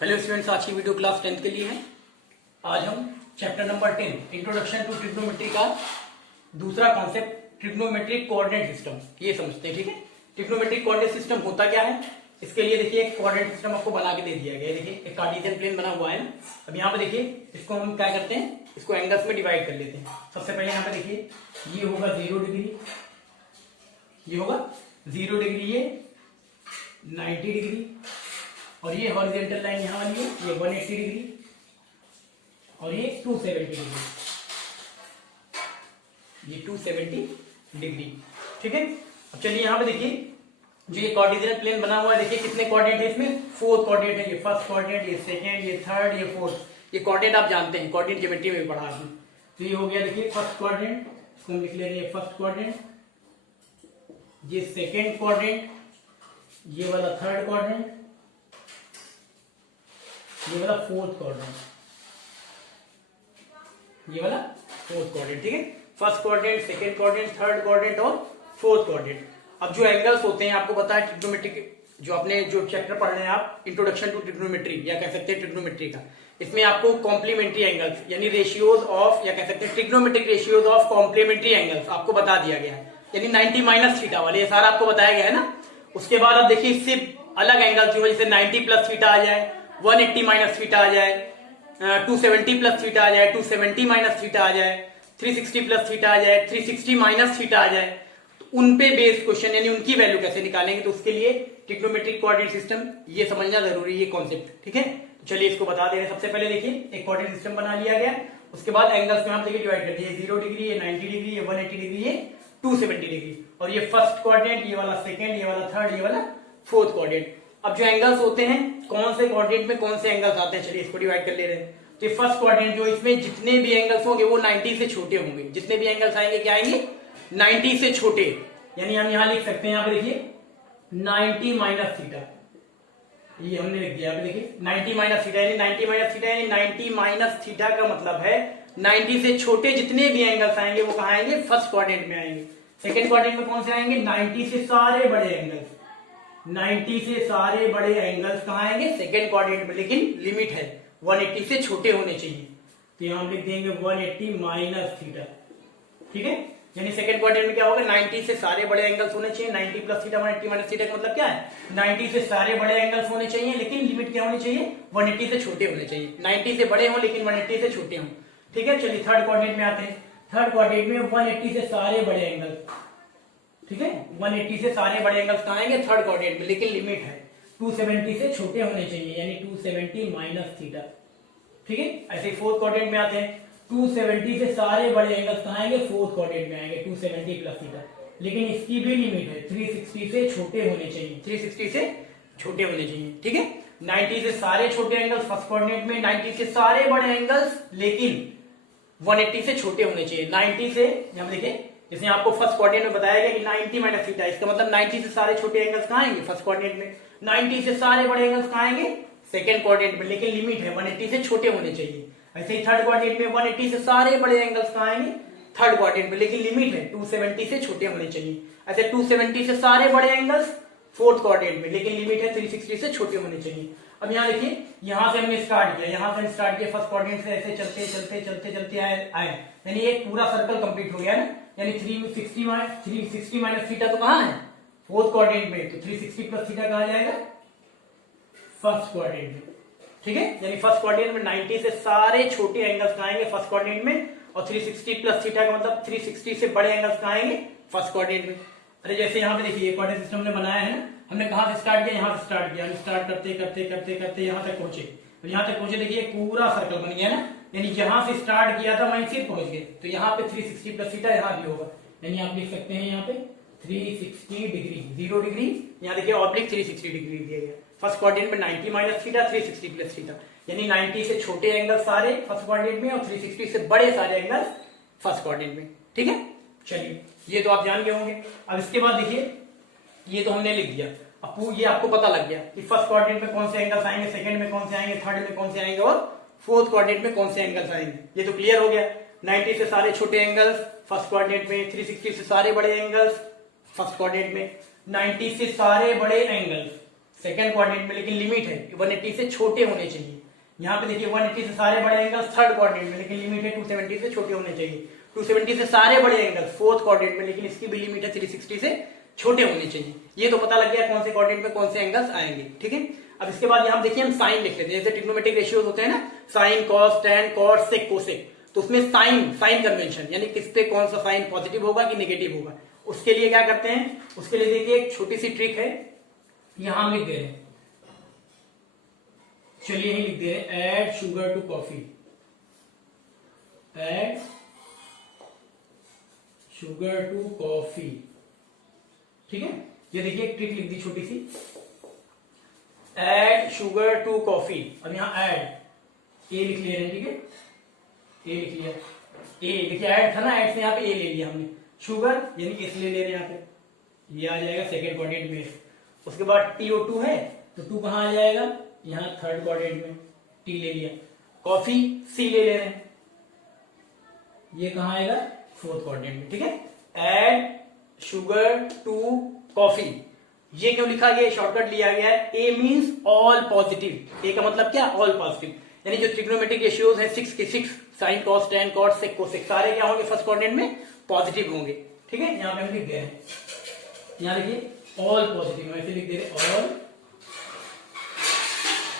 Hello students, आज की video class 10th के लिए है। आज हम chapter number 10 introduction to trigonometry का दूसरा कॉन्सेप्ट ट्रिग्नोमेट्रिक कोऑर्डिनेट सिस्टम ये समझते हैं। ठीक है, ट्रिग्नोमेट्रिक कोऑर्डिनेट सिस्टम होता क्या है, इसके लिए देखिए एक कोऑर्डिनेट सिस्टम आपको बना के दे दिया गया है। देखिए एक कार्टेशियन प्लेन बना हुआ है ना। अब यहाँ पे देखिए इसको हम क्या करते हैं, इसको एंगल्स में डिवाइड कर लेते हैं। सबसे पहले यहाँ पे देखिए ये होगा 0 डिग्री, ये होगा 0 डिग्री, ये 90 डिग्री, और ये हॉरिजॉन्टल लाइन यहां वाली है, ये 180 डिग्री, और ये 270 डिग्री, ये 270 डिग्री। ठीक है, अब चलिए यहां पे देखिए जो ये कार्टेशियन प्लेन बना हुआ है, देखिए कितने कोऑर्डिनेट है इसमें, 4 कोऑर्डिनेट है। ये फर्स्ट कोऑर्डिनेट, ये सेकंड, ये थर्ड, ये फोर्थ। ये कोऑर्डिनेट आप जानते हैं, कोऑर्डिनेट ज्योमेट्री में भी पढ़ा आपने। तो ये हो गया देखिए फर्स्ट कोऑर्डिनेट, इसको हम लिख ले रहे हैं फर्स्ट कोऑर्डिनेट, ये सेकंड कोऑर्डिनेट, ये वाला थर्ड कोऑर्डिनेट, ये वाला फोर्थ कोऑर्डिनेट, ये वाला फोर्थ कोऑर्डिनेट। ठीक है, first coordinate, second coordinate, third coordinate और फोर्थ कोऑर्डिनेट। अब जो एंगल्स होते हैं आपको पता है ट्रिग्नोमेट्री, जो आपने जो चैप्टर पढ़ रहे हैं आप, इंट्रोडक्शन टू ट्रिग्नोमेट्री या कह सकते हैं ट्रिग्नोमेट्री का, इसमें आपको कॉम्प्लीमेंट्री एंगल्स यानी रेशियोज ऑफ, या कह सकते हैं trigonometric ratios of complementary angles आपको बता दिया गया है, यानी 90 माइनस थीटा वाले, ये सारा आपको बताया गया है ना। उसके बाद अब देखिए इससे अलग एंगल जो है, जैसे 90 प्लस थीटा आ जाए, 180 माइनस थीटा आ जाए, 270 प्लस थीटा आ जाए, 270 माइनस थीटा आ जाए, 360 प्लस थीटा आ जाए, 360 माइनस थीटा आ जाए, तो उन पे बेस्ड क्वेश्चन यानी उनकी वैल्यू कैसे निकालेंगे, तो उसके लिए ट्रिग्नोमेट्रिक कोऑर्डिनेट सिस्टम ये समझना जरूरी है, ये कॉन्सेप्ट। ठीक है, तो चलिए इसको बता दे रहे हैं। सबसे पहले देखिए एक कोऑर्डिनेट सिस्टम बना लिया गया, उसके बाद एंगल्स में हम देखिए डिवाइड कर दिए, 0 डिग्री, ये 90 डिग्री, ये 180 डिग्री, ये 270 डिग्री, और ये फर्स्ट कोऑर्डिनेट, ये वाला सेकंड, ये वाला थर्ड, ये वाला फोर्थ कोऑर्डिनेट। अब जो एंगल्स होते हैं, कौन से कोऑर्डिनेट में कौन से एंगल्स आते हैं, चलिए इसको डिवाइड कर ले रहे हैं। तो ये फर्स्ट कोऑर्डिनेट जो, इसमें जितने भी एंगल्स होंगे वो 90 से छोटे होंगे, जितने भी एंगल्स आएंगे क्या आएंगे, 90 से छोटे। यानी हम यहां लिख सकते हैं, यहाँ पे देखिए 90 माइनस थीटा, ये हमने लिख दिया। देखिए 90 माइनस थीटा यानी 90 माइनस थीटा यानी 90 माइनस थीटा का मतलब है 90 से छोटे जितने भी एंगल्स आएंगे वो कहां आएंगे, फर्स्ट क्वाड्रेंट में आएंगे। सेकंड क्वाड्रेंट में कौन से आएंगे, 90 से सारे बड़े एंगल्स, 90 से सारे बड़े एंगल्स कहां आएंगे, सेकंड क्वाड्रेंट में, लेकिन लिमिट है 180 से छोटे होने चाहिए। तो यहां हम लिख देंगे 180 माइनस थीटा। ठीक है, यानी सेकंड क्वाड्रेंट में क्या होगा, 90 से सारे बड़े एंगल्स होने चाहिए, 90 प्लस थीटा 180 माइनस थीटा का मतलब क्या है, 90 से सारे बड़े एंगल्स होने चाहिए, लेकिन लिमिट क्या होनी चाहिए, 180 से छोटे होने चाहिए। 90 से बड़े हो लेकिन 180 से छोटे हों। ठीक है, चलिए थर्ड क्वाड्रेंट में आते हैं। थर्ड क्वाड्रेंट में 180 से सारे बड़े एंगल्स, ठीक है, 180 से सारे बड़े एंगल्स कहां आएंगे, थर्ड क्वाड्रेंट में, लेकिन लिमिट है 270 से छोटे होने चाहिए, यानी 270 माइनस थीटा। ठीक है, ऐसे फोर्थ क्वाड्रेंट में आते हैं, 270 से सारे बड़े एंगल्स कहां आएंगे, फोर्थ क्वाड्रेंट में आएंगे, 270 प्लस थीटा, लेकिन इसकी भी लिमिट है 360 से छोटे होने चाहिए, 360 से छोटे होने चाहिए। ठीक है, 90 से सारे छोटे एंगल्स फर्स्ट क्वाड्रेंट में, 90 से सारे बड़े एंगल्स लेकिन 180 से छोटे होने चाहिए। 90 से, यहां देखिए जैसे आपको फर्स्ट क्वाड्रेंट में बताया गया कि 90 माइनस थीटा, इसका मतलब 90 से सारे छोटे एंगल्स कहां आएंगे, फर्स्ट क्वाड्रेंट में, 90 से सारे बड़े एंगल्स कहां आएंगे, सेकंड क्वाड्रेंट में, लेकिन लिमिट है 180 से छोटे होने चाहिए। ऐसे ही थर्ड क्वाड्रेंट में 180 से सारे बड़े एंगल्स कहां आएंगे, थर्ड क्वाड्रेंट में, लेकिन लिमिट है 270 से छोटे होने चाहिए। ऐसे 270 से सारे बड़े एंगल्स फोर्थ क्वाड्रेंट में, लेकिन लिमिट है 360 से छोटे होने चाहिए। अब यहाँ देखिए, यहां से हमने स्टार्ट किया, यहां से स्टार्ट किया फर्स्ट क्वाड्रेंट से, ऐसे चलते चलते चलते चलते आए, यानी एक पूरा सर्कल कंप्लीट हो गया ना, यानी 360 माइनस थीटा तो कहां है, फोर्थ क्वाड्रेंट में, तो 360 प्लस थीटा कहां जाएगा, फर्स्ट क्वाड्रेंट में। ठीक है, यानी फर्स्ट क्वाड्रेंट में 90 से सारे छोटे एंगल्स कहां आएंगे, फर्स्ट क्वाड्रेंट में, और 360 प्लस थीटा का मतलब 360 से बड़े एंगल्स कहां आएंगे, फर्स्ट क्वाड्रेंट में। अरे जैसे यहाँ पे देखिए कोऑर्डिनेट सिस्टम ने बनाया है ना, हमने कहां से स्टार्ट किया, यहां से स्टार्ट किया, स्टार्ट करते करते करते करते यहां तक पहुंचे, और यहां तक पहुंचे देखिए पूरा सर्कल बन गया ना, यानी जहां से स्टार्ट किया था वहीं से पहुंच गए। तो यहाँ पे 360 प्लस थीटा यहाँ भी होगा, यानी आप लिख सकते हैं यहाँ पे 360 डिग्री, 0 डिग्री, यहाँ देखिए ऑब्लिक 360 डिग्री दिया गया। फर्स्ट क्वाड्रेंट में 90 माइनस थीटा, 360 प्लस थीटा, यानी 90 से छोटे एंगल सारे फर्स्ट क्वाड्रेंट में, और 360 से बड़े सारे एंगल फर्स्ट क्वाड्रेंट में। ठीक है, चलिए ये तो आप जान गए होंगे। अब इसके बाद देखिए, ये तो हमने लिख दिया, अब ये आपको पता लग गया कि फर्स्ट क्वाड्रेंट में कौन से एंगल्स आएंगे, सेकंड में कौन से आएंगे, थर्ड में कौन से आएंगे, और फोर्थ क्वाड्रेंट में कौन से एंगल्स आएंगे। ये तो क्लियर हो गया, 90 से सारे छोटे एंगल्स फर्स्ट क्वाड्रेंट में, 360 से सारे बड़े एंगल्स फर्स्ट क्वाड्रेंट में, 90 से सारे बड़े एंगल्स सेकंड कोऑर्डिनेट में, लेकिन लिमिट है 180 से छोटे होने चाहिए। यहाँ पे देखिए 180 से सारे बड़े एंगल थर्ड कोऑर्डिनेट में, लेकिन लिमिट है 270 से छोटे होने चाहिए। 270 से सारे बड़े एंगल फोर्थ कोऑर्डिनेट में, लेकिन इसकी भी लिमिट है 360 से छोटे होने चाहिए। ये तो पता लग गया कौन से कोऑर्डिनेट में कौन से एंगल्स आएंगे, ठीक है। अब इसके बाद यहाँ देखिए हम साइन लिख लेते हैं, जैसे ट्रिग्नोमेट्रिक रेशियोज होते हैं ना, sign, cos, tan, cot, sec, cosec, तो उसमें साइन कन्वेंशन यानी किस पे कौन सा साइन पॉजिटिव होगा कि नेगेटिव होगा, उसके लिए क्या करते हैं, उसके लिए देखिए एक छोटी सी ट्रिक है, यहां हम लिख दे रहे हैं, चलिए यही लिख दे रहे हैं, add sugar to coffee, add sugar to coffee, ठीक है। ये देखिए एक ट्रिक लिख दी छोटी सी, ऐड शुगर टू कॉफी। अब यहां ऐड ए लिख ले रहे हैं, ठीक है, ए लिख लिया, ए देखिए ऐड था ना, ऐड से यहाँ पे ए ले लिया हमने, शुगर यानी इसलिए ले रहे हैं यहाँ पे, ये आ जाएगा सेकेंड कोऑर्डिनेट में। उसके बाद TO2 है तो 2 कहां आ जाएगा, यहाँ थर्ड कोऑर्डिनेट में, T ले लिया। कॉफी C ले रहे हैं, ये कहां आएगा फोर्थ कोऑर्डिनेट में, ठीक है। ऐड शुगर टू कॉफी, ये क्यों लिखा गया, शॉर्टकट लिया गया है, ए मींस ऑल पॉजिटिव, ए का मतलब क्या, ऑल पॉजिटिव, यानी जो ट्रिग्नोमेट्रिक रेशियोज है 6 के 6, sign, cos, tan, cot, sec, cosec, सारे क्या होंगे फर्स्ट कोऑर्डिनेट में पॉजिटिव होंगे, ठीक है। यहां पे हम लिख दे रहे हैं, यहां लिखिए ऑल पॉजिटिव, ऐसे लिख दे रहे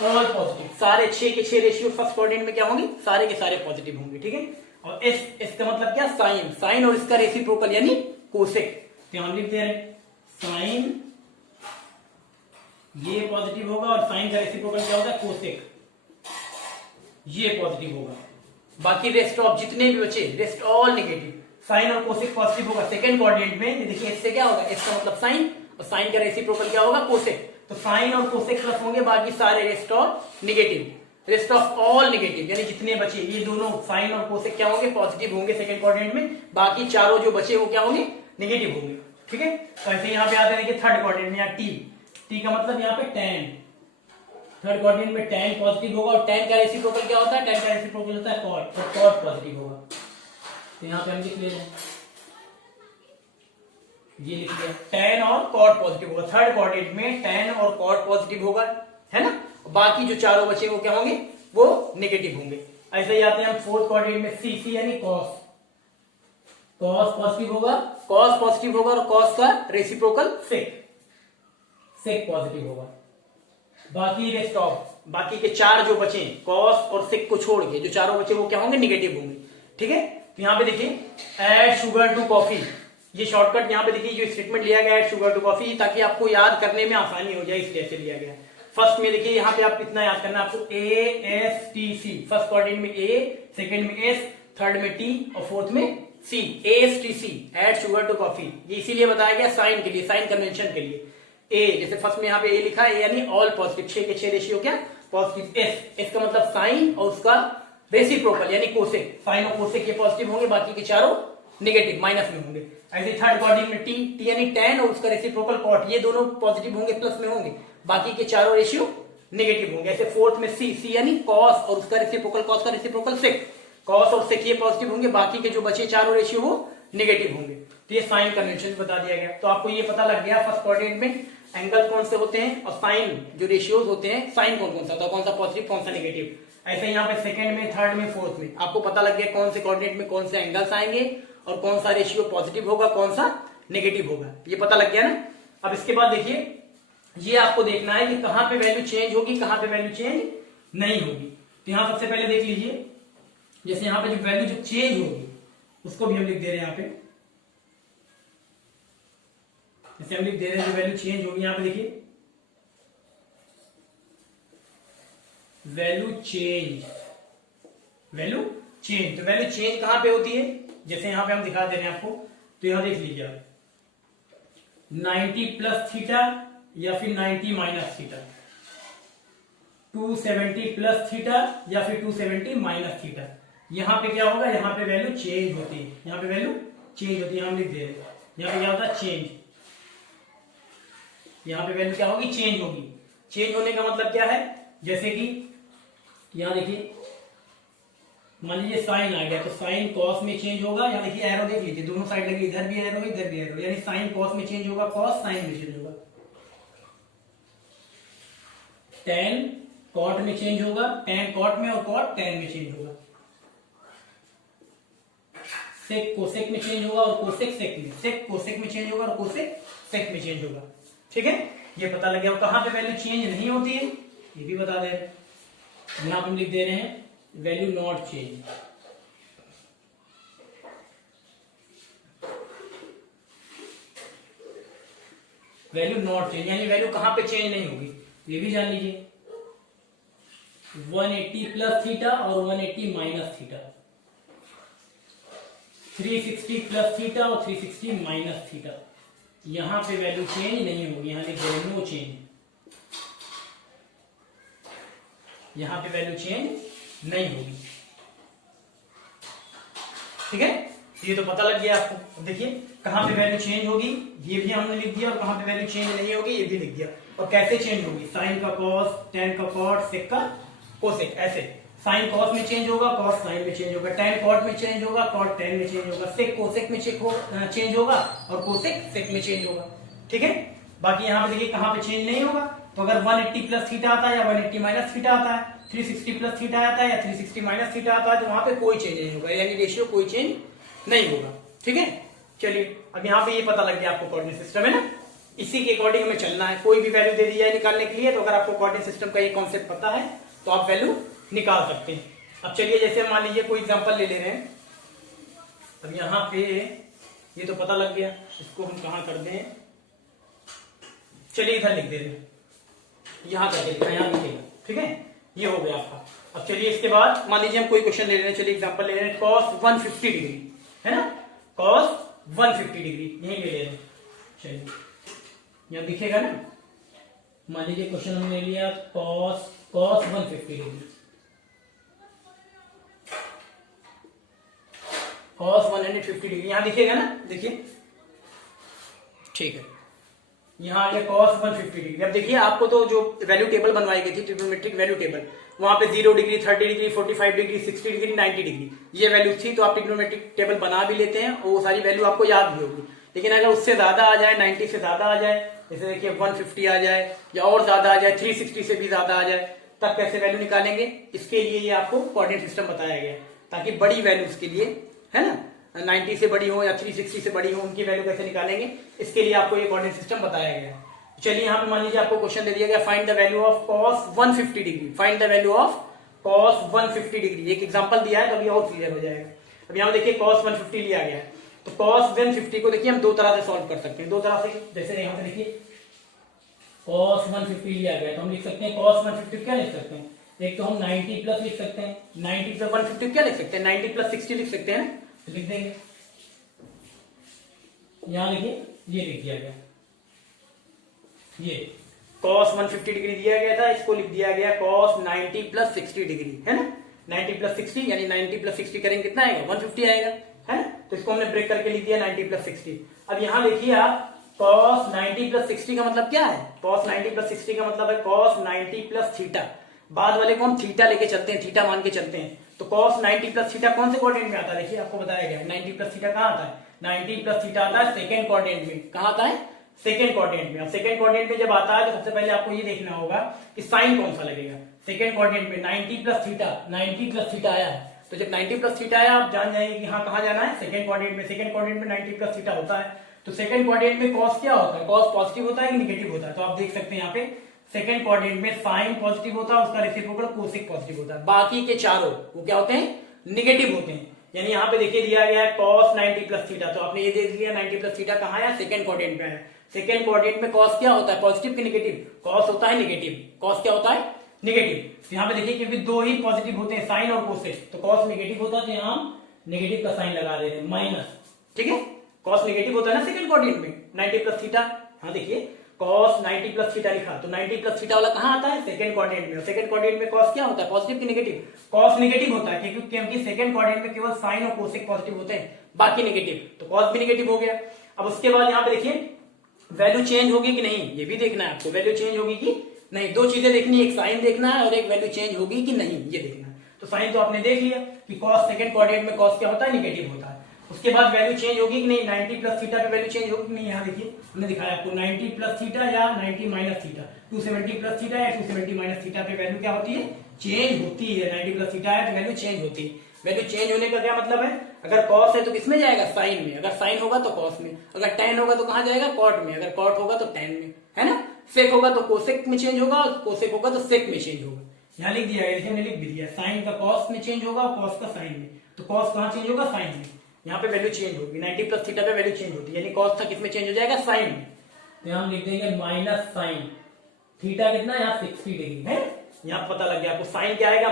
ऑल पॉजिटिव, सारे 6 के 6 रेशियो फर्स्ट कोऑर्डिनेट में क्या होंगे, सारे के सारे पॉजिटिव होंगे, ठीक है। और इसका मतलब क्या, साइन और इसका रेसिप्रोकल यानी कोसेक, तो हम लिख दे रहे हैं साइन, ये पॉजिटिव होगा और साइन का रेसिप्रोकल क्या होगा, कोसेक, ये पॉजिटिव होगा। बाकी रेस्ट ऑफ जितने भी बचे, रेस्ट ऑल नेगेटिव, साइन और कोसेक पॉजिटिव होगा सेकंड कोऑर्डिनेट में। देखिए इससे क्या होगा, इसका मतलब साइन और साइन का रेसिप्रोकल क्या होगा, कोसेक, तो साइन और कोसेक प्लस होंगे, बाकी सारे rest of negative, rest of all negative, यानी जितने बचे ये दोनों साइन और कोसेक क्या होंगे, पॉजिटिव होंगे सेकंड कोऑर्डिनेट में, बाकी चारों जो बचे वो क्या होंगे, नेगेटिव होंगे, ठीक है। तो ऐसे यहाँ पे आते हैं देखिए थर्ड कोऑर्डिनेट में, यहाँ टी का मतलब यहाँ पे टैन, थर्ड कोऑर्डिनेट में टैन पॉजिटिव होगा, और टैन का रेसिप्रोकल क्या होता है, टैन का रेसिप्रोकल होता है कॉट, और कॉट पॉजिटिव होगा, तो यहाँ पे हम लिख ले रहे हैं, ये लिख लिया, टैन और कॉट पॉजिटिव होगा, थर्ड कोऑर्डिनेट में टैन और कॉट पॉजिटिव होगा, है ना। बाकी जो चारों बचे वो क्या होंगे, वो नेगेटिव होंगे। ऐसे ही आते हैं हम फोर्थ कोऑर्डिनेट में, सी यानी कॉस, कॉस पॉजिटिव होगा, कॉस पॉजिटिव होगा, और कॉस का रेसिप्रोकल सेक, सेक पॉजिटिव होगा। बाकी रेस्ट ऑफ, बाकी के चार जो बचे कॉस और सेक को छोड़ के जो चारों बचे वो क्या होंगे, नेगेटिव होंगे, ठीक है। तो यहाँ पे देखिए ऐड शुगर टू कॉफी, ये शॉर्टकट यहाँ पे देखिए जो स्टेटमेंट लिया गया है शुगर टू कॉफी, ताकि आपको याद करने में आसानी हो जाए, इसलिए ऐसे लिया गया है। फर्स्ट में देखिए यहाँ पे आप इतना याद करना आपको, ASTC, फर्स्ट कोऑर्डिनेट में A, सेकंड में S, थर्ड में T और फोर्थ में C, ASTC, add sugar to coffee. ये इसीलिए बताया गया साइन के लिए, साइन कन्वेंशन के लिए। ए जैसे फर्स्ट में यहाँ पे ए लिखा है, यानी ऑल पॉजिटिव, 6 के 6 रेशियो क्या पॉजिटिव, एस का मतलब साइन और उसका रेसिप्रोकल यानी कोसेक, साइन और कोसेक ये पॉजिटिव होंगे, बाकी के चारों नेगेटिव माइनस में होंगे। ऐसे थर्ड कोऑर्डिनेट में टी यानी टैन और उसका रेसिप्रोकल कॉट, ये दोनों पॉजिटिव होंगे, प्लस में होंगे, बाकी के चारों रेशियो नेगेटिव होंगे। ऐसे फोर्थ में सी यानी कॉस और उसका रेसिप्रोकल, कॉस का रेसिप्रोकल सेक, कॉस और सेक ये पॉजिटिव होंगे, बाकी के जो बचे चारों रेशियो वो नेगेटिव होंगे। तो ये साइन कन्वेंशन बता दिया गया। तो आपको ये पता लग गया फर्स्ट कोऑर्डिनेट में एंगल कौन से होते हैं, और साइन जो रेशियोज होते हैं, साइन कौन कौन सा होता है, कौन सा पॉजिटिव कौन सा नेगेटिव। ऐसे यहाँ पे सेकंड में, थर्ड में, फोर्थ में आपको पता लग गया कौन से कोऑर्डिनेट में कौन से एंगल्स आएंगे और कौन सा रेशियो पॉजिटिव होगा, कौन सा नेगेटिव होगा, ये पता लग गया ना। अब इसके बाद देखिए ये आपको देखना है कि कहां पे वैल्यू चेंज होगी, कहां पे वैल्यू चेंज नहीं होगी। तो यहां सबसे पहले देख लीजिए, जैसे यहां पे जो वैल्यू जो चेंज होगी उसको भी हम लिख दे रहे हैं यहाँ पे, जैसे हम लिख दे रहे हैं जो वैल्यू चेंज होगी, यहां पे देखिए वैल्यू चेंज, वैल्यू चेंज। तो वैल्यू चेंज कहां पे होती है, जैसे यहां पे हम दिखा दे रहे हैं आपको, तो यहां देख लीजिए आप 90 प्लस थीटा या फिर 90 माइनस थीटा, 270 प्लस थीटा या फिर 270 माइनस थीटा, यहां पे क्या होगा, यहां पे वैल्यू चेंज होती है, यहां पे वैल्यू चेंज होती है, हम लिख दे रहे हैं यहां पे क्या होता है चेंज, यहां पे वैल्यू क्या होगी, चेंज होगी। चेंज होने का मतलब क्या है, जैसे कि यहां देखिए मान लीजिए साइन आ गया, तो साइन कॉस में चेंज होगा, यहां देखिए एरो देख लीजिए दोनों साइड लगी, इधर भी एरो इधर भी एरो, यानी साइन कॉस में चेंज होगा, कॉस साइन में चेंज होगा। टेन कॉट में चेंज होगा, टेन कॉट में, और कॉट टेन में चेंज होगा। सेक कोसेक में चेंज होगा और कोसेक सेक में, सेक कोसेक में चेंज होगा और कोसेक सेक में चेंज होगा। ठीक है, ये पता लग गया। कहां पे वैल्यू चेंज नहीं होती है ये भी बता दे रहे हैं। यहां पे हम लिख दे रहे हैं value not change. Value not change यानी वैल्यू कहां पे चेंज नहीं होगी, ये भी जान लीजिए। 180 प्लस थीटा और 180 माइनस थीटा, 360 प्लस थीटा और 360 माइनस थीटा, यहां पे वैल्यू चेंज नहीं होगी। यहां लिख देंगे नो चेंज, यहां पे वैल्यू चेंज नहीं होगी। ठीक है, ये तो पता लग गया आपको। देखिए कहां पे वैल्यू चेंज होगी ये भी हमने लिख दिया, और कहां पे वैल्यू चेंज नहीं होगी ये भी लिख दिया। और कैसे चेंज होगी, साइन का कॉस, टेन का कॉट, सेक का कोसेक, ऐसे साइन कॉस में चेंज होगा, कॉस साइन में चेंज होगा, टेन कॉट में चेंज होगा, कॉट टेन में चेंज होगा, सेक कोसेक में चेंज होगा और कोसेक सेक में चेंज होगा। ठीक है, बाकी यहाँ पे देखिए कहां पे चेंज नहीं होगा। तो अगर 180 प्लस थीटा आता है या 180 माइनस थीटा आता है, 360 प्लस थीटा आता है या 360 माइनस थीटा आता है, तो वहां पे कोई चेंज नहीं होगा, यानी रेशियो कोई चेंज नहीं होगा। ठीक है, चलिए अब यहाँ पे ये पता लग गया आपको कोऑर्डिनेट सिस्टम है ना, इसी के अकॉर्डिंग हमें चलना है। कोई भी वैल्यू दे दी जाए निकालने के लिए, तो अगर आपको कोऑर्डिनेट सिस्टम का ये कॉन्सेप्ट पता है तो आप वैल्यू निकाल सकते हैं। अब चलिए जैसे मान लीजिए कोई एग्जांपल ले रहे हैं। अब यहाँ पे ये तो पता लग गया, इसको हम कहाँ कर दें, चलिए इधर लिख दे रहे हैं, यहाँ करके लिखना, यहाँ लिखेगा। ठीक है, ये हो गया आपका। अब चलिए इसके बाद मान लीजिए हम कोई क्वेश्चन ले रहे हैं, चलिए एग्जांपल ले रहे हैं cos 150 डिग्री, है ना, cos 150 डिग्री यही ले रहे हैं। चलिए यहाँ दिखेगा ना, मान लीजिए क्वेश्चन हमने ले लिया cos 150 डिग्री, cos 150 डिग्री यहाँ दिखेगा ना, देखिए ठीक है, यहाँ आ गया cos 150 डिग्री। अब देखिए आपको तो जो वैल्यू टेबल बनवाई गई थी, ट्रिग्नोमेट्रिक वैल्यू टेबल, वहां पे 0 degree, 30 degree, 45 degree, 60 degree, 90 degree ये वैल्यू थी। तो आप ट्रिग्नोमेट्रिक टेबल बना भी लेते हैं और वो सारी वैल्यू आपको याद भी होगी। लेकिन अगर उससे ज्यादा आ जाए, 90 से ज्यादा आ जाए, जैसे देखिए 150 आ जाए या और ज्यादा आ जाए, 360 से भी ज्यादा आ जाए, तब कैसे वैल्यू निकालेंगे, इसके लिए ये आपको कोऑर्डिनेट सिस्टम बताया गया, ताकि बड़ी वैल्यूज के लिए, है ना, 90 से बड़ी हो या 360 से बड़ी हो, उनकी वैल्यू कैसे निकालेंगे, इसके लिए आपको ये कोऑर्डिनेट सिस्टम बताया गया। चलिए यहाँ पे मान लीजिए आपको क्वेश्चन दे दिया गया, find the value of cos 150 degree, find the value of cos 150 degree. एक एग्जांपल दिया है, तभी और क्लियर हो जाएगा। अब यहाँ देखिए cos 150 लिया गया है, तो cos 150 को देखिए हम दो तरह से सॉल्व कर सकते हैं, दो तरह से। जैसे यहाँ पे देखिए cos 150 लिया गया, तो हम लिख सकते हैं cos 150 क्या लिख सकते हैं, एक तो हम 90 प्लस लिख सकते हैं, 90 प्लस 150 क्या लिख सकते हैं, 90 प्लस 60 लिख सकते हैं ना, तो लिख देंगे। यहाँ देखिए ये लिख दिया गया, ये cos 150 डिग्री दिया गया था, इसको लिख दिया गया cos 90 प्लस 60 डिग्री, है ना, 90 प्लस 60 यानी 90 प्लस 60 करेंगे कितना आएगा, 150 आएगा, है ना। तो इसको हमने ब्रेक करके लिख दिया 90 प्लस 60। अब यहाँ देखिए आप cos 90 प्लस 60 का मतलब क्या है, cos 90 प्लस 60 का मतलब है cos 90 प्लस थीटा, बाद वाले को हम थीटा लेके चलते हैं, थीटा मान के चलते हैं। तो cos 90 प्लस थीटा कौन से कोऑर्डिनेट में आता है, देखिए आपको बताया गया 90 प्लस थीटा कहाँ आता है, 90 प्लस थीटा आता है सेकेंड कोऑर्डिनेट में। कहाँ आता है, सेकेंड कोऑर्डिनेट में। अब सेकेंड कोऑर्डिनेट में जब आता है तो सबसे पहले आपको ये देखना होगा कि साइन कौन सा लगेगा। सेकेंड कोऑर्डिनेट में 90 प्लस थीटा, 90 प्लस थीटा आया है, तो जब 90 प्लस थीटा आया आप जान जाएंगे कि हाँ कहाँ जाना है, सेकेंड कोऑर्डिनेट में। सेकेंड कोऑर्डिनेट में 90 प्लस थीटा होता है, तो सेकेंड कोऑर्डिनेट में cos क्या होता है, cos पॉजिटिव होता है कि निगेटिव होता है। तो आप देख सकते हैं यहाँ पे सेकेंड कोऑर्डिनेट में साइन पॉजिटिव होता है, उसका रेसिप्रोकल कोसेक पॉजिटिव होता है, बाकी के चारों वो क्या होते हैं, निगेटिव होते हैं। यानी यहाँ पे देखिए दिया गया है cos 90 प्लस थीटा, तो आपने ये देख लिया 90 प्लस थीटा कहाँ है, सेकेंड कोऑर्डिनेट में है। सेकेंड कोऑर्डिनेट में cos क्या होता है, पॉजिटिव कि निगेटिव, cos होता है निगेटिव, cos क्या होता है निगेटिव। यहाँ पे देखिए क्योंकि दो ही पॉजिटिव होते हैं, साइन और कोसेक, तो cos निगेटिव होता है, तो यहाँ हम निगेटिव का साइन लगा दे रहे हैं माइनस, ठीक है। cos निगेटिव होता है ना सेकेंड कोऑर्डिनेट में, 90 प्लस थीटा, हाँ देखिए cos 90 प्लस थीटा लिखा, तो 90 प्लस थीटा वाला कहाँ आता है, सेकंड कोऑर्डिनेट में। सेकंड कोऑर्डिनेट में cos क्या होता है, पॉजिटिव कि नेगेटिव, cos नेगेटिव होता है, क्योंकि सेकंड कोऑर्डिनेट में केवल साइन और कोसेक पॉजिटिव होते हैं, बाकी नेगेटिव, तो cos भी नेगेटिव हो गया। अब उसके बाद यहाँ पे देखिए वैल्यू चेंज होगी कि नहीं, ये भी देखना है आपको, वैल्यू चेंज होगी कि नहीं, दो चीजें देखनी है, एक साइन देखना है और एक वैल्यू चेंज होगी कि नहीं, ये देखना है। तो साइन तो आपने देख लिया कि cos सेकंड कोऑर्डिनेट में cos क्या होता है, निगेटिव होता है। उसके बाद वैल्यू चेंज होगी कि नहीं, 90 प्लस थीटा पे वैल्यू चेंज होगी कि नहीं। यहाँ देखिए हमने दिखाया आपको 90 प्लस थीटा या 90 माइनस थीटा, 270 प्लस थीटा या 270 माइनस थीटा पे वैल्यू क्या होती है, चेंज होती है। 90 प्लस थीटा है तो वैल्यू चेंज होती है। वैल्यू चेंज होने का क्या मतलब है, अगर कॉस है तो किसमें जाएगा, साइन में, अगर साइन होगा तो कॉस में, अगर टेन होगा तो कहाँ जाएगा, कॉट में, अगर कॉट होगा तो टेन में, है ना। सेक होगा तो कोसेक में चेंज होगा, कोसेक होगा तो सेक में चेंज होगा। यहाँ लिख दिया है, हमने लिख भी दिया, साइन का कॉस में चेंज होगा, कॉस का साइन में, तो कॉस कहाँ चेंज होगा, साइन में। यहाँ पे वैल्यू चेंज होगी, 90 प्लस थीटा पे वैल्यू चेंज होती है, यानी कॉस था किसमें चेंज हो जाएगा, साइन में। तो यहाँ हम लिख देंगे माइनस साइन थीटा कितना, यहाँ 60 डिग्री है। यहाँ पता लग गया आपको, साइन क्या आएगा,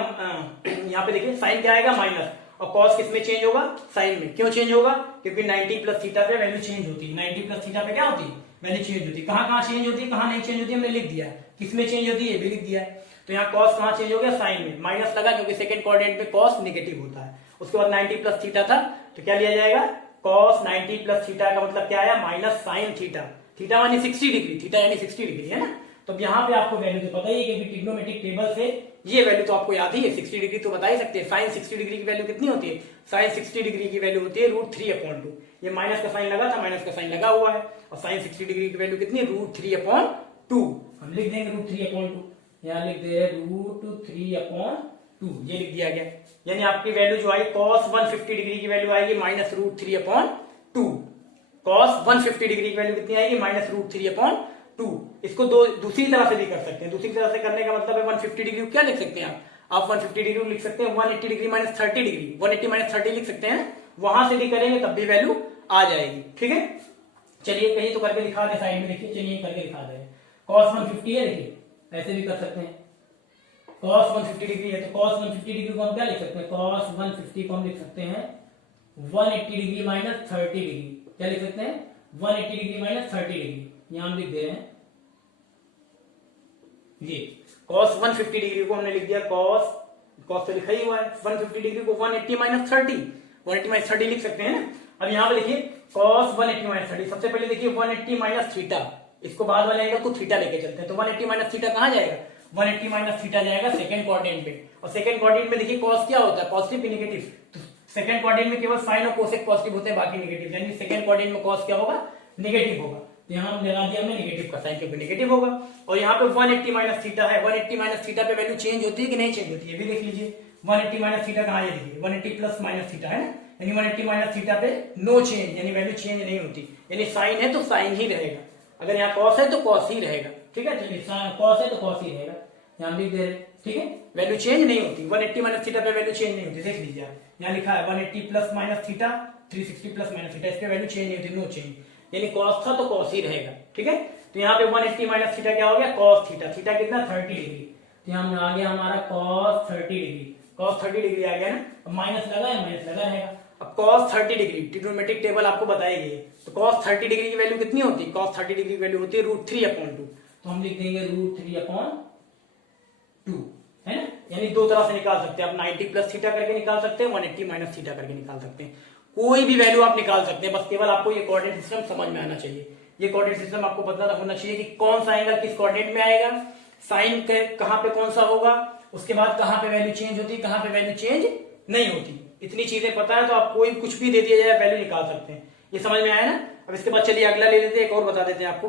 यहाँ पे देखिए साइन क्या आएगा, माइनस, और कॉस किसमें चेंज होगा, साइन में। क्यों चेंज होगा, क्योंकि 90 प्लस थीटा पे वैल्यू चेंज होती है। 90 प्लस थीटा पे क्या होती है, वैल्यू चेंज होती है। कहाँ कहाँ चेंज होती है, कहाँ नहीं चेंज होती है, हमने लिख दिया है। किसमें चेंज होती है, ये भी लिख दिया है। तो यहाँ कॉस कहाँ चेंज हो गया, साइन में, माइनस लगा क्योंकि सेकंड कोऑर्डिनेट में कॉस नेगेटिव होता है। उसके बाद 90 प्लस थीटा था तो क्या लिया जाएगा, कॉस 90 प्लस थीटा का मतलब क्या आया, माइनस साइन थीटा। थीटा यानी 60 डिग्री, थीटा यानी 60 डिग्री, है ना। तो अब यहाँ पे आपको वैल्यू तो पता ही है, क्योंकि ट्रिग्नोमेट्रिक टेबल से ये वैल्यू तो आपको याद ही है, 60 डिग्री तो बता ही सकते हैं। साइन 60 डिग्री की वैल्यू कितनी होती है, साइन 60 डिग्री की वैल्यू होती है √3/2। ये माइनस का साइन लगा था, माइनस का साइन लगा हुआ है, और साइन 60 डिग्री की वैल्यू कितनी है, √3/2। हम लिख देंगे √3/2, यहाँ लिख दे √3/2, ये लिख दिया गया। यानी आपकी वैल्यू जो आई कॉस 150 डिग्री की वैल्यू आएगी माइनस √3/2। कॉस 150 डिग्री की वैल्यू कितनी आएगी, माइनस √3/2। इसको दूसरी तरह से भी कर सकते हैं। दूसरी तरह से करने का मतलब है 150 डिग्री क्या लिख सकते हैं आप 150 डिग्री लिख सकते हैं 180 डिग्री माइनस 30 डिग्री, 180 माइनस 30 लिख सकते हैं। वहां से भी करेंगे तब भी वैल्यू आ जाएगी, ठीक है। चलिए कहीं तो करके दिखा दे, साइड में देखिए, चलिए करके दिखा दे। कॉस 150 है, देखिए ऐसे भी कर सकते हैं। कॉस 150 डिग्री है तो कॉस 150 डिग्री को हम क्या लिख सकते हैं, कॉस 150 को हम लिख सकते हैं 180 डिग्री माइनस 30 डिग्री। क्या लिख सकते हैं, 180 डिग्री माइनस 30 डिग्री। यहां हम लिख दे रहे हैं ये cos 150 डिग्री को हमने लिख दिया cos तो लिखा ही हुआ है, 150 डिग्री को 180 माइनस 30, 180 माइनस 30 लिख सकते हैं ना। अब यहाँ पे देखिए cos 180 माइनस 30, सबसे पहले देखिए 180 माइनस थीटा, इसको बाद वाले एंगल को थीटा लेके चलते हैं। तो 180 माइनस थीटा कहाँ जाएगा, 180 माइनस थीटा जाएगा सेकंड क्वाड्रेंट में। और सेकंड क्वाड्रेंट में देखिए cos क्या होता है, पॉजिटिव भी नेगेटिव। तो सेकंड क्वाड्रेंट में केवल साइन और कोसेक पॉजिटिव होते हैं, बाकी नेगेटिव, यानी सेकंड क्वाड्रेंट में cos क्या होगा, नेगेटिव होगा। तो यहाँ लगा दिया हमने नेगेटिव का साइन, क्योंकि नेगेटिव होगा। और यहाँ पे 180 माइनस थीटा है, 180 माइनस थीटा पे वैल्यू चेंज होती है कि नहीं चेंज होती है, भी देख लीजिए। 180 माइनस थीटा कहाँ है, देखिए 180 प्लस माइनस थीटा है ना, यानी 180 माइनस थीटा पे नो चेंज, यानी वैल्यू चेंज नहीं होती, यानी साइन है तो साइन ही रहेगा, अगर यहाँ कॉस है तो कॉस ही रहेगा, ठीक है। चलिए कॉस है तो कॉस ही रहेगा, यहाँ लिख दे रहे, ठीक है। वैल्यू चेंज नहीं होती, 180 माइनस थीटा पे वैल्यू चेंज नहीं होती, देख लीजिए आप, यहाँ लिखा है 180 plus minus theta, 360 plus minus theta, इसके वैल्यू चेंज नहीं होती, नो चेंज, यानी कॉस था तो कॉस ही रहेगा, ठीक है। तो यहाँ पे 180 माइनस थीटा क्या हो गया, कॉस थीटा, थीटा कितना 30 डिग्री, तो यहाँ आ गया हमारा कॉस 30 डिग्री, कॉस 30 डिग्री आ गया ना। अब माइनस लगा है, माइनस लगा रहेगा। अब कॉस 30 डिग्री ट्रिग्नोमेट्रिक टेबल आपको बताएगी, तो कॉस 30 डिग्री की वैल्यू कितनी होती है, कॉस 30 डिग्री की वैल्यू होती है √3/2, तो हम लिख देंगे √3/2, है ना। यानी दो तरह से निकाल सकते हैं आप, 90 प्लस थीटा करके निकाल सकते हैं, 180 माइनस थीटा करके निकाल सकते हैं, कोई भी वैल्यू आप निकाल सकते हैं, बस केवल आपको ये कोऑर्डिनेट सिस्टम समझ में आना चाहिए। ये कोऑर्डिनेट सिस्टम आपको पता होना चाहिए कि कौन सा एंगल किस कोऑर्डिनेट में आएगा, साइन कहां पे कौन सा होगा, उसके बाद कहां पे वैल्यू चेंज होती है, कहां पे वैल्यू चेंज नहीं होती। इतनी चीजें पता है तो आप कोई कुछ भी दे दिया जाए वैल्यू निकाल सकते हैं। ये समझ में आया ना। अब इसके बाद चलिए अगला ले लेते हैं, एक और बता देते हैं आपको,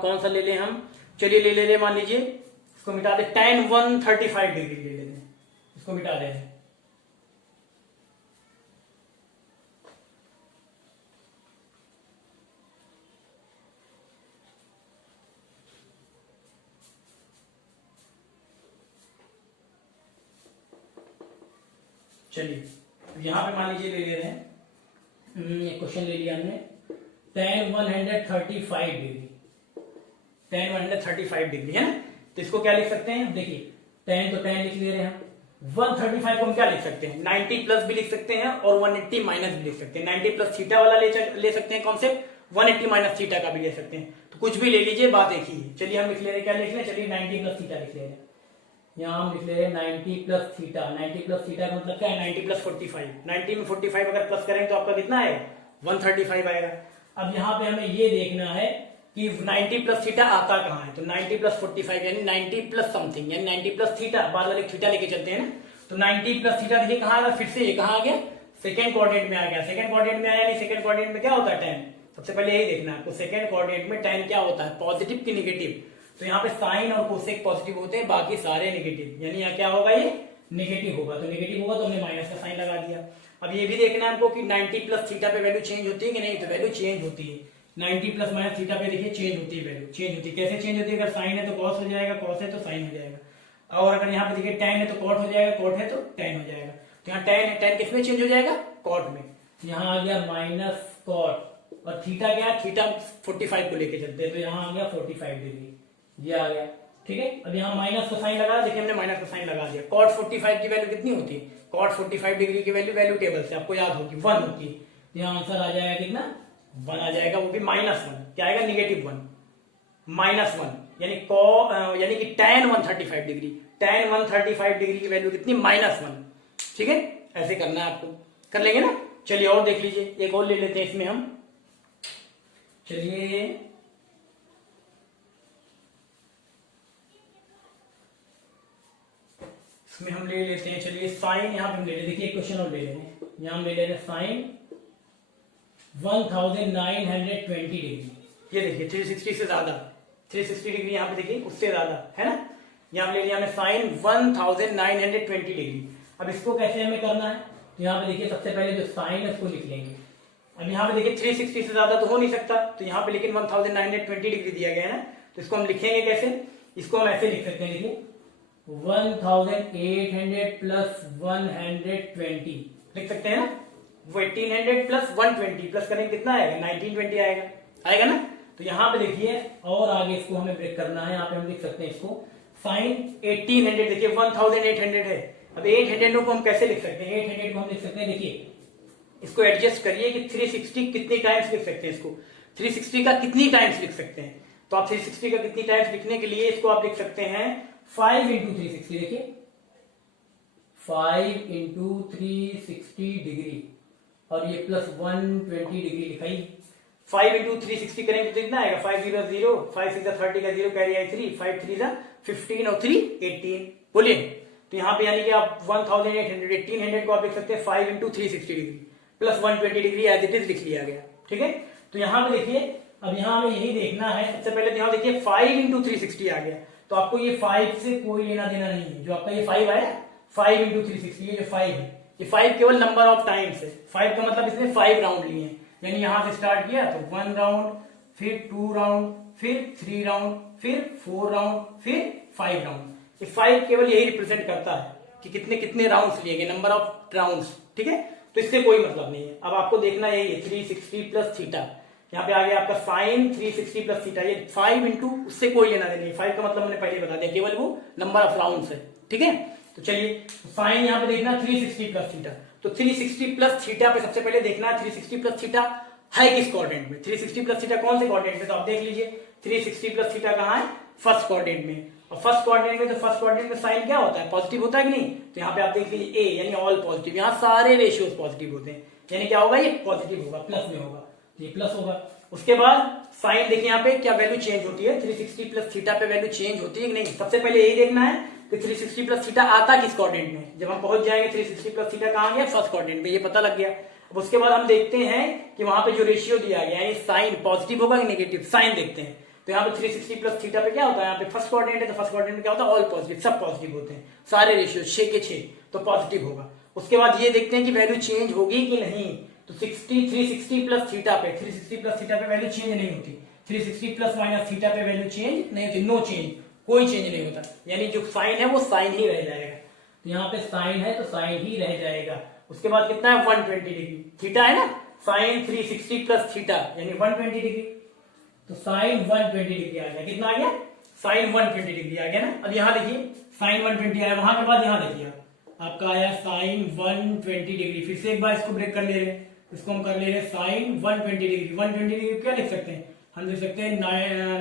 कौन सा ले लें हम, चलिए ले ले मान लीजिए इसको मिटा दे, tan 135 डिग्री ले लेते हैं, इसको मिटा दें। चलिए यहां पे मान लीजिए ले ले रहे हैं, एक क्वेश्चन ले लिया हमने, tan 135 डिग्री, tan 135 डिग्री है ना। तो इसको क्या लिख सकते हैं, देखिए tan तो tan लिख ले रहे हैं, 135 को हम क्या लिख सकते हैं, 90 प्लस भी लिख सकते हैं और 180 माइनस भी लिख सकते हैं। 90 प्लस थीटा वाला ले सकते हैं कॉन्सेप्ट, 180 माइनस थीटा का भी ले सकते हैं, तो कुछ भी ले लीजिए, बात एक ही है। चलिए हम लिख ले रहे हैं, क्या लिख रहे हैं, चलिए 90 प्लस थीटा लिख ले रहे हैं। यहाँ हम लिख ले रहे हैं 90 प्लस थीटा, 90 प्लस थीटा का मतलब क्या है, 90 प्लस 45, 90 में 45 अगर प्लस करेंगे तो आपका कितना आएगा, 135 आएगा। अब यहाँ पे हमें ये देखना है कि 90 प्लस थीटा आता कहाँ है, तो 90 प्लस 45 यानी 90 प्लस समथिंग, यानी 90 प्लस थीटा, बाद वाले थीटा लेके चलते हैं ना। तो 90 प्लस थीटा देखिए कहाँ आ गया, फिर से ये कहाँ आ गया, सेकेंड कोऑर्डिनेट में आ गया, सेकेंड कोऑर्डिनेट में आया नहीं, सेकेंड कोऑर्डिनेट में क्या होता है tan, सबसे पहले यही देखना है आपको, सेकेंड कोऑर्डिनेट में tan क्या होता है, पॉजिटिव की निगेटिव। तो यहाँ पे साइन और कोसेक पॉजिटिव होते हैं, बाकी सारे नेगेटिव, यानी यहाँ क्या होगा, ये नेगेटिव होगा। तो नेगेटिव होगा तो हमने माइनस का साइन लगा दिया। अब ये भी देखना है हमको कि 90 प्लस थीटा पे वैल्यू चेंज होती है कि नहीं, तो वैल्यू चेंज होती है। 90 प्लस माइनस थीटा पे देखिए चेंज होती है, वैल्यू चेंज होती है। कैसे चेंज होती है, अगर साइन है तो कॉस हो जाएगा, कॉस है तो साइन हो जाएगा, और अगर यहाँ पे देखिए टैन है तो कॉट हो जाएगा, कॉट है तो टैन हो जाएगा। तो यहाँ टैन है, टैन किसमें चेंज हो जाएगा, कॉट में। यहाँ आ गया माइनस कॉट, और थीटा क्या है, थीटा 45 को लेके चलते हैं, तो यहाँ आ गया 45 डिग्री, ये आ गया, ठीक है। अब यहाँ माइनस का साइन लगा, देखिए हमने माइनस का साइन लगा दिया। कॉट 45 की वैल्यू कितनी होती है, कॉट 45 डिग्री की वैल्यू टेबल से आपको याद होगी 1 होती है। तो यहाँ आंसर आ जाएगा कितना, 1 आ जाएगा, वो भी -1, क्या आएगा, -1, -1, यानी कि tan 135 डिग्री, tan 135 डिग्री की वैल्यू कितनी, -1, ठीक है। ऐसे करना है आपको, कर लेंगे ना। चलिए और देख लीजिए, एक और ले लेते हैं इसमें हम, चलिए इसमें हम ले लेते हैं, चलिए साइन यहाँ पे हम ले लेते हैं, देखिए एक क्वेश्चन और ले लेते हैं, यहाँ हम ले लेते हैं साइन 1920 डिग्री, ये देखिए 360 से ज्यादा, 360 डिग्री यहाँ पे देखिए उससे ज्यादा है ना। यहाँ ले लिया हमने साइन 1920 डिग्री। अब इसको कैसे हमें करना है, तो यहाँ पे देखिए सबसे पहले जो साइन है उसको लिख लेंगे। अब यहाँ पे देखिए 360 से ज्यादा तो हो नहीं सकता, तो यहाँ पे लेकिन 1920 डिग्री दिया गया है ना, तो इसको हम लिखेंगे कैसे, इसको हम ऐसे लिख सकते हैं, देखिए 1800 प्लस 120 लिख सकते हैं ना। वो 1800 प्लस 120 प्लस करेंगे कितना आएगा, 1920 आएगा ना। तो यहाँ पे देखिए और आगे इसको हमें ब्रेक करना है, यहाँ पे हम लिख सकते हैं इसको साइन 1800, देखिए 1800 है। अब 800 को हम कैसे लिख सकते हैं, 800 को हम लिख सकते हैं, देखिए इसको एडजस्ट करिए कि 360 कितनी टाइम्स लिख सकते हैं, इसको 360 का कितनी टाइम्स लिख सकते हैं। तो आप 360 का कितनी टाइम्स लिखने के लिए इसको आप लिख सकते हैं 5 इंटू 360, देखिए 5 इंटू 360 डिग्री, और ये प्लस 120 डिग्री लिखाई। 5 इंटू 360 करेंगे तो कितना आएगा, 5 0 0, 5 6 30 का 0 कैरी आई 3, 5 3 15 और 3 18, बोलिए। तो यहाँ पे यानी कि आप 1800 को आप लिख सकते हैं 5 into 360 degree plus 120 degree as it is लिख लिया गया, ठीक है। तो यहाँ पे देखिए, अब यहाँ हमें यही देखना है, सबसे पहले तो यहाँ देखिए 5 इंटू 360 आ गया, तो आपको ये 5 से कोई लेना देना नहीं है। जो आपका ये 5 आया 5 इंटू 360, ये जो 5 है, ये 5 केवल नंबर ऑफ टाइम्स है। 5 का मतलब इसने 5 राउंड लिए हैं, यानी यहां से स्टार्ट किया तो 1 राउंड, फिर 2 राउंड, फिर 3 राउंड, फिर 4 राउंड, फिर 5 राउंड। ये 5 केवल यही रिप्रेजेंट करता है कि कितने कितने राउंड्स लिए गए, नंबर ऑफ राउंड्स, ठीक है। तो इससे कोई मतलब नहीं है। अब आपको देखना यही है 360 प्लस थीटा, यहाँ पे आ गया आपका साइन 360 प्लस थीटा, ये 5 इंटू, उससे कोई लेना देना नहीं। 5 का मतलब मैंने पहले बता दिया, केवल वो नंबर ऑफ राउंड्स है, ठीक है। तो चलिए साइन यहाँ पे देखना 360 प्लस थीटा, तो 360 प्लस थीटा पे सबसे पहले देखना 360 प्लस थीटा है किस क्वाड्रेंट में, 360 प्लस थीटा कौन से क्वाड्रेंट में, तो आप देख लीजिए 360 प्लस थीटा कहाँ है, फर्स्ट क्वाड्रेंट में। और फर्स्ट क्वाड्रेंट में, तो फर्स्ट क्वाड्रेंट में साइन क्या होता है, पॉजिटिव होता है कि नहीं। तो यहाँ पे आप देख लीजिए ए यानी ऑल पॉजिटिव, यहाँ सारे रेशियोज पॉजिटिव होते हैं, यानी क्या होगा, ये पॉजिटिव होगा, प्लस में होगा, ये प्लस होगा। उसके बाद साइन देखिए यहाँ पे क्या वैल्यू चेंज होती है, 360 प्लस थीटा पे वैल्यू चेंज होती है कि नहीं। सबसे पहले यही देखना है कि 360 प्लस थीटा आता किस क्वाड्रेंट में। जब हम पहुंच जाएंगे 360 प्लस थीटा कहाँ गया, फर्स्ट क्वाड्रेंट में, ये पता लग गया। अब उसके बाद हम देखते हैं कि वहां पे जो रेशियो दिया गया है साइन पॉजिटिव होगा कि नेगेटिव, साइन देखते हैं। तो यहाँ पे 360 प्लस थीटा पे क्या होता है, यहाँ पे फर्स्ट क्वाड्रेंट है, तो फर्स्ट क्वाड्रेंट में क्या होता है, ऑल पॉजिटिव, सब पॉजिटिव होते हैं, सारे रेशियो 6 के 6, तो पॉजिटिव होगा। उसके बाद ये देखते हैं कि वैल्यू चेंज होगी कि नहीं, तो 360 प्लस थीटा पे, 360 प्लस थीटा पे वैल्यू चेंज नहीं होती, 360 प्लस माइनस थीटा पे वैल्यू चेंज नहीं होती, नो चेंज, कोई चेंज नहीं होता, यानी जो साइन है वो साइन ही रह जाएगा। तो यहाँ पे साइन है तो साइन ही रह जाएगा। उसके बाद कितना है 120 डिग्री, थीटा है ना, साइन 360 प्लस थीटा यानी 120 डिग्री, तो साइन 120 डिग्री आ गया, कितना आ गया, साइन 120 डिग्री आ गया ना। अब यहाँ देखिए साइन 120 आया, वहां के बाद यहाँ देखिए आपका आया साइन 120 डिग्री। फिर से एक बार इसको ब्रेक कर ले रहे हैं, इसको हम कर ले रहे हैं साइन 120 डिग्री। 120 डिग्री क्या लिख सकते हैं, हम लिख सकते हैं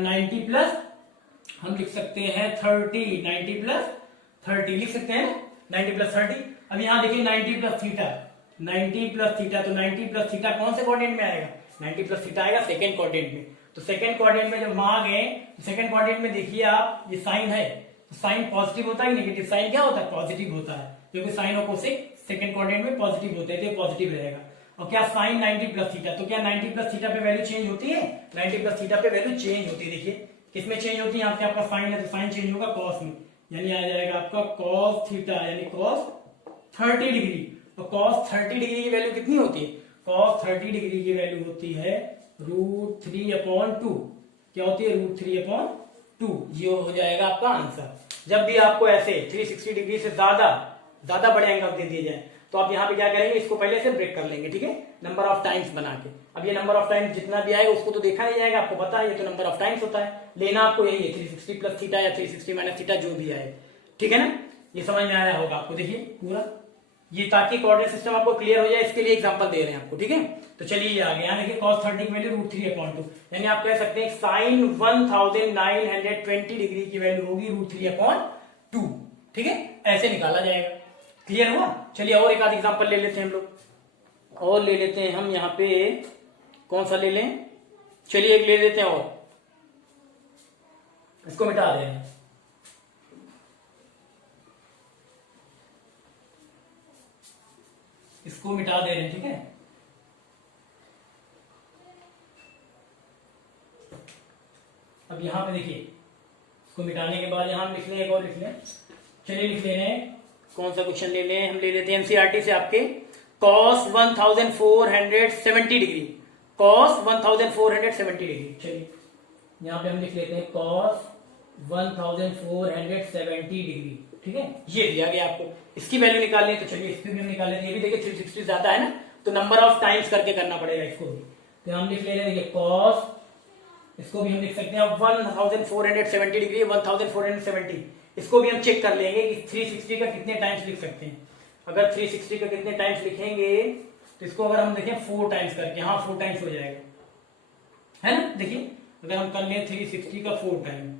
90 प्लस, हम लिख सकते हैं 30, 90 प्लस 30 लिख सकते हैं, 90 प्लस 30। अब यहाँ देखिए 90 प्लस थीटा, 90 प्लस थीटा, तो 90 प्लस थीटा कौन से क्वाड्रेंट में आएगा, 90 प्लस थीटा आएगा सेकंड क्वाड्रेंट में। तो सेकंड क्वाड्रेंट में जब वहां गए, सेकंड क्वाड्रेंट में देखिए आप ये साइन है, तो साइन पॉजिटिव होता है कि नेगेटिव, साइन क्या होता है, पॉजिटिव होता है, क्योंकि साइन और कोसेक सेकंड क्वाड्रेंट में पॉजिटिव होते हैं तो पॉजिटिव रहेगा। और क्या साइन 90 प्लस थीटा, तो क्या 90 प्लस थीटा पे वैल्यू चेंज होती है? 90 प्लस थीटा पे वैल्यू चेंज होती है। देखिए किसमें चेंज होती है? यहाँ पे आपका साइन है तो साइन चेंज होगा कॉस में, यानी आ जाएगा आपका कॉस थीटा यानी कॉस 30 डिग्री। तो कॉस 30 डिग्री की वैल्यू कितनी होती है? कॉस 30 डिग्री की वैल्यू होती है √3/2। क्या होती है? √3/2। ये हो जाएगा आपका आंसर। जब भी आपको ऐसे 360 डिग्री से ज्यादा बड़े एंगल दे दिए जाए तो आप यहाँ पे क्या करेंगे, इसको पहले से ब्रेक कर लेंगे, ठीक है, नंबर ऑफ टाइम्स बना के। अब ये नंबर ऑफ टाइम्स जितना भी आएगा उसको तो देखा नहीं जाएगा, आपको पता है ये तो नंबर ऑफ टाइम्स होता है, लेना आपको यही है 360 प्लस थीटा या 360 माइनस थीटा जो भी आए, ठीक है ना। ये समझ में आया होगा आपको। देखिए पूरा ये, ताकि कोऑर्डिनेट सिस्टम आपको क्लियर हो जाए इसके लिए एग्जांपल दे रहे हैं आपको, ठीक है। तो चलिए ये आ गया, यहाँ देखिए cos 30 की वैल्यू √3/2, यानी आप कह सकते हैं साइन 1920 डिग्री की वैल्यू होगी √3/2, ठीक है, ऐसे निकाला जाएगा। क्लियर हुआ? चलिए और एक आध एग्जांपल ले लेते हैं हम लोग, और ले लेते हैं हम यहाँ पे कौन सा ले लें, चलिए एक ले लेते हैं और इसको मिटा दे रहे हैं। इसको मिटा दे रहे हैं, ठीक है। अब यहां पे देखिए इसको मिटाने के बाद यहां लिख लें, एक और लिख लें, चलिए लिख ले रहे हैं कौन सा क्वेश्चन ले लें, हम ले लेते हैं एनसीईआरटी से आपके cos 1470 डिग्री, cos 1470 डिग्री। चलिए यहां पे हम लिख लेते हैं cos 1470 डिग्री, ठीक है। ये दिया गया आपको, इसकी वैल्यू निकालनी है तो चलिए इसकी भी हम निकाल लेते हैं। ये भी देखिए 360 ज्यादा है ना, तो नंबर ऑफ टाइम्स करके करना पड़ेगा इसको भी। तो हम लिख ले रहे हैं देखिए cos, इसको भी हम लिख सकते हैं 1470 डिग्री 1470, इसको भी हम चेक कर लेंगे कि 360 का कितने टाइम्स लिख सकते हैं। अगर 360 का कितने टाइम्स लिखेंगे तो इसको अगर हम देखें 4 टाइम्स करके, हाँ 4 टाइम्स हो जाएगा, है ना। देखिए अगर हम कर लें 360 का 4 टाइम,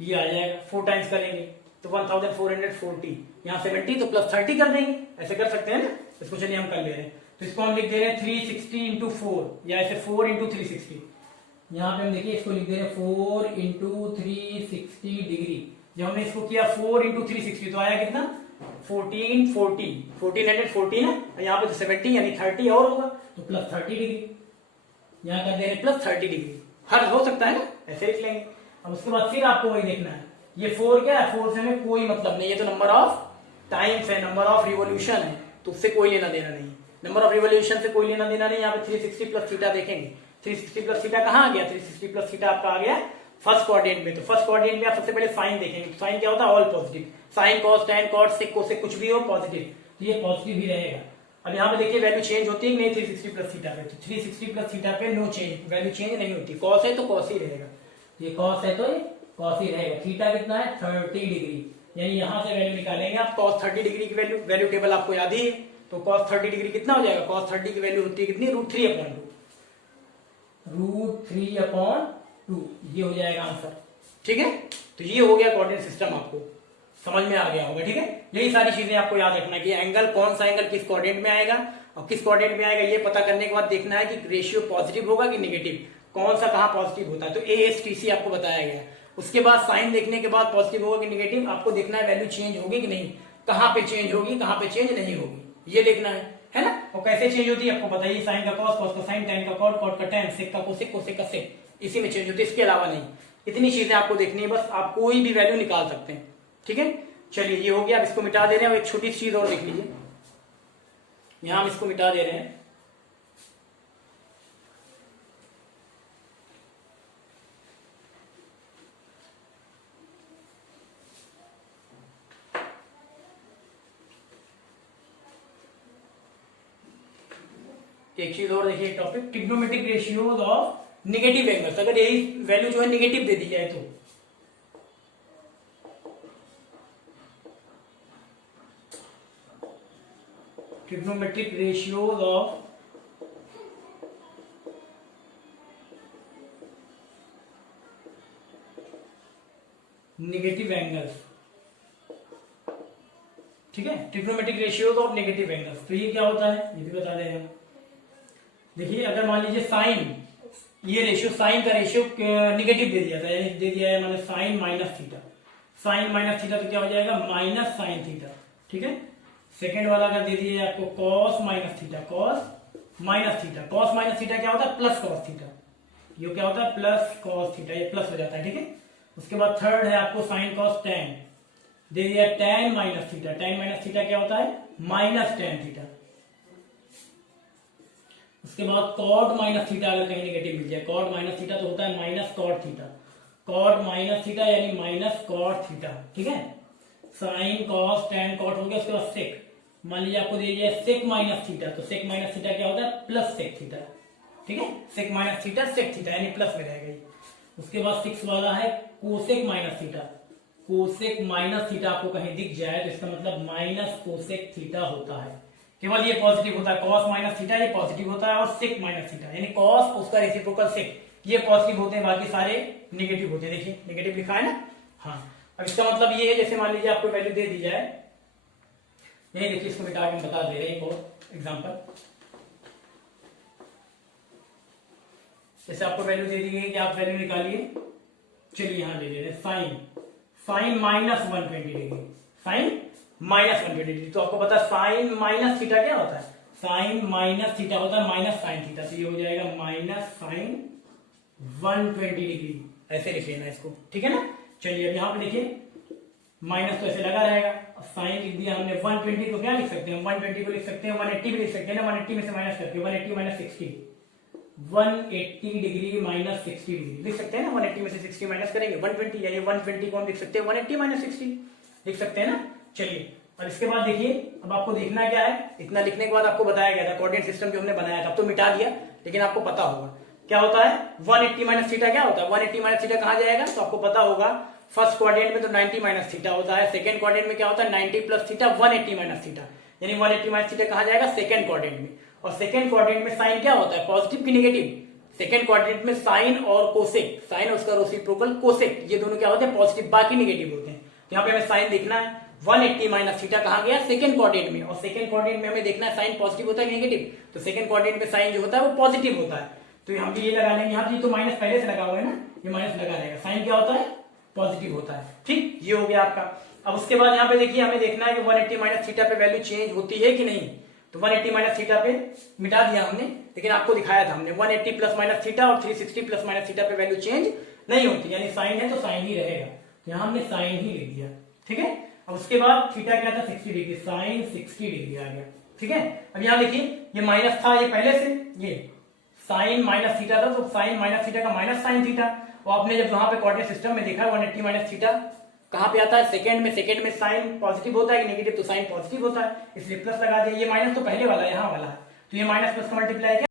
ये आ जाएगा, 4 टाइम्स करेंगे तो 1440, यहाँ 70 तो प्लस 30 कर देंगे, ऐसे कर सकते हैं ना। इसको चलिए हम कर ले रहे हैं, तो इसको हम लिख दे रहे हैं 360 इंटू 4 या ऐसे 4 इंटू 360। यहाँ पे हम देखिए इसको लिख दे रहे हैं 4 इंटू 360 डिग्री। जब हमने इसको किया 4 इंटू 360 तो आया कितना 1440 ना, यहाँ पे तो 70 यानी 30 और होगा तो प्लस 30 डिग्री, यहाँ कर दे रहे प्लस 30 डिग्री। हर हो सकता है ना, ऐसे लिख लेंगे। अब उसके बाद फिर आपको वही देखना है, ये 4 क्या है, 4 से हमें कोई मतलब नहीं, ये तो नंबर ऑफ टाइम्स है, नंबर ऑफ रिवोल्यूशन है, तो उससे कोई लेना देना नहीं, नंबर ऑफ रिवोल्यूशन से कोई लेना देना नहीं। यहाँ पे 360 प्लस थीटा देखेंगे, 360 प्लस थीटा कहाँ आ गया, 360 प्लस थीटा आपका आ गया फर्स्ट क्वाड्रेंट में। तो फर्स्ट क्वाड्रेंट में आप सबसे पहले साइन देखेंगे, तो साइन क्या होता है, all positive, sine cos tan cot sec cosec कुछ भी हो पॉजिटिव, तो ये पॉजिटिव ही रहेगा। अब यहाँ पे देखिए वैल्यू चेंज होती है नहीं 360 प्लस थीटा पे, तो 360 प्लस थीटा पे नो चेंज, वैल्यू चेंज नहीं होती, कॉस है तो कॉस ही रहेगा, ये कॉस है तो ये कॉस ही रहेगा। थीटा कितना है 30 डिग्री, यानी यहां से वैल्यू निकालेंगे आप cos 30 डिग्री की वैल्यू, वैल्यू टेबल आपको याद ही है, तो cos 30 डिग्री कितना हो जाएगा, cos 30 की वैल्यू होती है कितनी √3/2, ये हो जाएगा आंसर, ठीक है। तो ये हो गया कोऑर्डिनेट सिस्टम, आपको समझ में आ गया होगा, ठीक है। यही सारी चीजें आपको याद रखना कि एंगल कौन सा एंगल किस कोऑर्डिनेट में आएगा और किस कोऑर्डिनेट में आएगा, ये पता करने के बाद देखना है कि रेशियो पॉजिटिव होगा कि नेगेटिव, कौन सा कहाँ पॉजिटिव होता है, तो ASTC आपको बताया गया। उसके बाद साइन देखने के बाद पॉजिटिव होगा कि नेगेटिव, आपको देखना है वैल्यू चेंज होगी कि नहीं, कहाँ पे चेंज होगी कहाँ पे चेंज नहीं होगी, ये देखना है ना। और कैसे चेंज होती है आपको बताइए, साइन का कॉस, कॉस का साइन, टैन का कॉट, कॉट का टैन, सेक का कोसेक, कोसेक का सेक, इसी में चेंज होती है, इसके अलावा नहीं। इतनी चीजें आपको देखनी है, बस आप कोई भी वैल्यू निकाल सकते हैं, ठीक है। चलिए ये हो गया, अब इसको मिटा दे रहे हैं। एक छोटी सी चीज और देख लीजिए, यहां हम इसको मिटा दे रहे हैं, एक चीज और देखिए, topic trigonometric ratios of negative angles. अगर यही वैल्यू जो है नेगेटिव दे दी जाए तो trigonometric ratios of negative angles, ठीक है, trigonometric ratios of negative angles. तो ये क्या होता है ये भी बता दे रहे हैं। देखिए अगर मान लीजिए साइन, ये रेशियो साइन का रेशियो नेगेटिव दे दिया था, दे दिया है मैंने sine minus theta, sine minus theta तो क्या हो जाएगा माइनस साइन थीटा, ठीक है। सेकेंड वाला अगर दे दिए आपको cos minus theta, cos minus theta, cos minus theta क्या होता है प्लस कॉस थीटा, ये क्या होता है प्लस कॉस थीटा, ये प्लस हो जाता है, ठीक है। उसके बाद थर्ड है आपको साइन कॉस टेन, दे दिया ten minus theta, ten minus theta क्या होता है माइनस टेन थीटा। उसके बाद कॉट माइनस थीटा अगर कहीं नेगेटिव मिल जाए, कॉट माइनस थीटा तो होता है minus cot theta, cot minus theta यानी माइनस कॉट थीटा, ठीक है। साइन कॉस टेन कॉट हो गया। उसके बाद सेक, मान लीजिए आपको दे दिया सेक माइनस थीटा, तो सेक माइनस थीटा क्या होता है प्लस सेक थीटा, ठीक है। Sec minus theta sec theta यानी प्लस में रहेगा ये। उसके बाद सिक्स वाला है cosec minus theta, cosec minus theta आपको कहीं दिख जाए तो इसका मतलब माइनस कोसेक थीटा होता है, केवल ये पॉजिटिव होता है, कॉस माइनस थीटा ये पॉजिटिव होता है, और सेक माइनस थीटा यानी कॉस उसका रेसिप्रोकल सेक ये पॉजिटिव होते हैं, बाकी सारे नेगेटिव होते हैं। देखिए नेगेटिव लिखा है ना, हाँ। अब इसका मतलब ये है जैसे मान लीजिए आपको वैल्यू दे दी जाए, ये देखिए इसको मिटा के बता दे रहे हैं एक और एग्जांपल। जैसे आपको वैल्यू दे दी गई कि आप वैल्यू निकालिए, चलिए यहां ले ले रहे sine, sine minus 120 degree, sine minus 120 degree. तो आपको पता है साइन माइनस थीटा क्या होता है, साइन माइनस थीटा होता है माइनस साइन थीटा, तो ये हो जाएगा माइनस साइन 120 डिग्री, ऐसे लिख लेना इसको, ठीक है ना। चलिए अब यहाँ पे देखिए माइनस तो ऐसे लगा रहेगा, साइन लिख दिया हमने 120 को क्या लिख सकते हैं 120 को लिख सकते हैं 180 भी लिख सकते हैं ना, 180 में से माइनस करके 180 माइनस 60, 180 डिग्री माइनस 60 डिग्री लिख सकते हैं ना, 180 में से 60 माइनस करेंगे 120, यानी 120 को हम लिख सकते हैं 180 माइनस 60 लिख सकते हैं ना। चलिए और इसके बाद देखिए अब आपको देखना क्या है, इतना लिखने के बाद आपको बताया गया था कोऑर्डिनेट सिस्टम जो हमने बनाया था, अब तो मिटा दिया लेकिन आपको पता होगा क्या होता है 180 माइनस थीटा क्या होता है, 180 माइनस थीटा कहां जाएगा, तो आपको पता होगा फर्स्ट क्वाड्रेंट में तो 90 माइनस थीटा होता है, सेकंड क्वाड्रेंट में क्या होता है 90 प्लस थीटा 180 माइनस थीटा, यानी 180 माइनस थीटा कहां जाएगा सेकंड क्वाड्रेंट में। और सेकंड क्वाड्रेंट में साइन क्या होता है पॉजिटिव की नेगेटिव, सेकंड क्वाड्रेंट में साइन और कोसेक, साइन और उसका रेसिप्रोकल कोसेक, ये दोनों क्या होते हैं पॉजिटिव, बाकी नेगेटिव होते हैं। तो यहाँ पे हमें साइन देखना है 180 माइनस थीटा कहां गया सेकंड क्वाड्रेंट में, और सेकंड क्वाड्रेंट में हमें देखना है साइन पॉजिटिव होता है नेगेटिव, तो सेकंड क्वाड्रेंट में साइन जो होता है वो पॉजिटिव होता है, तो हम भी ये लगा लेंगे यहाँ पे, तो माइनस पहले से लगा हुआ है ना, ये माइनस लगा रहेगा, साइन क्या होता है पॉजिटिव होता है, ठीक, ये हो गया आपका। अब उसके बाद यहाँ पे देखिए हमें देखना है कि 180 माइनस थीटा पे वैल्यू चेंज होती है कि नहीं, तो 180 माइनस थीटा पे मिटा दिया हमने, लेकिन आपको दिखाया था हमने 180 प्लस माइनस थीटा और 360 प्लस माइनस थीटा पे वैल्यू चेंज नहीं होती, यानी साइन है तो साइन ही रहेगा, तो यहाँ हमने साइन ही लिख दिया, ठीक है। अब उसके बाद थीटा क्या था 60 डिग्री, साइन 60 डिग्री आ गया, ठीक है। अब यहाँ देखिए ये माइनस था ये पहले से, ये साइन माइनस थीटा था, तो साइन माइनस थीटा का माइनस साइन थीटा, और आपने जब वहां पे कोऑर्डिनेट सिस्टम में देखा 180 माइनस थीटा कहां पे आता है सेकंड में साइन पॉजिटिव होता है कि नेगेटिव, तो साइन पॉजिटिव होता है इसलिए प्लस लगा दिया, ये माइनस तो पहले वाला यहाँ वाला है, तो ये माइनस प्लस का मल्टीप्लाई